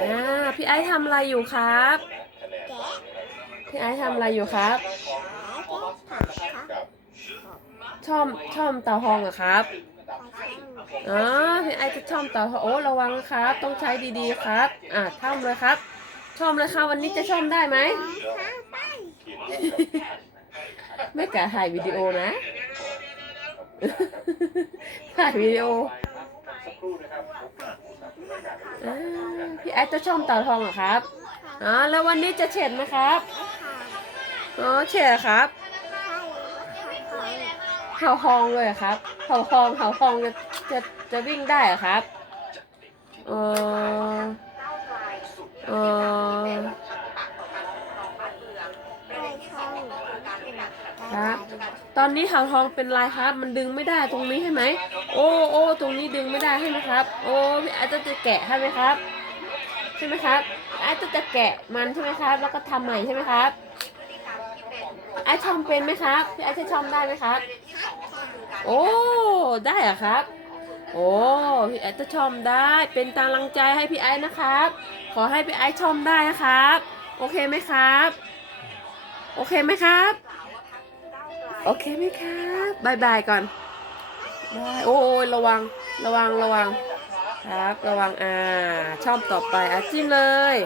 อ่าพี่ไอซ์ทำอะไรอยู่ครับ พี่ไอซ์ทำอะไรอยู่ครับ ชอมชอมเต่าทองเหรอครับอ๋อพี่ไอซ์จะชอมเต่าทองโอ้ระวังครับ ต้องใช้ดีๆครับ อะทำเลยครับ ชอมเลยค่ะวันนี้จะชอมได้ไหมไปไม่กะถ่ายวิดีโอนะถ่ายวิดีโอ อ่าพี่แอดจะชอมเต่าทองเหรอครับอ๋อแล้ววันนี้จะเฉดไหมครับอ๋อเฉดครับเข่าวเห่าฮองเลยครับเห่าฮองเห่าฮองจะจะจะวิ่งได้เหรอครับเออเออ ครับ ตอนนี้เห่าทองเป็นไรครับ มันดึงไม่ได้ตรงนี้ใช่ไหม โอ้โอ้ตรงนี้ดึงไม่ได้ใช่ไหมครับ โอ้พี่อาจจะจะแกะใช่ไหมครับ ใช่ไหมครับอาจจะจะแกะมันใช่ไหมครับ แล้วก็ทำใหม่ใช่ไหมครับไอชอมเป็นไหมครับพี่ไอจะชอมได้ไหมครับ โอ้ได้อะครับ โอ้พี่ไอจะชอมได้ เป็นกำลังใจให้พี่ไอนะครับ ขอให้พี่ไอชอมได้นะครับ โอเคไหมครับ โอเคไหมครับ โอเคไหมครับบายบายก่อนบายโอ้ยระวังระวังระวัง ครับ ระวังอ่าชอบต่อไปอะจิ้มเลย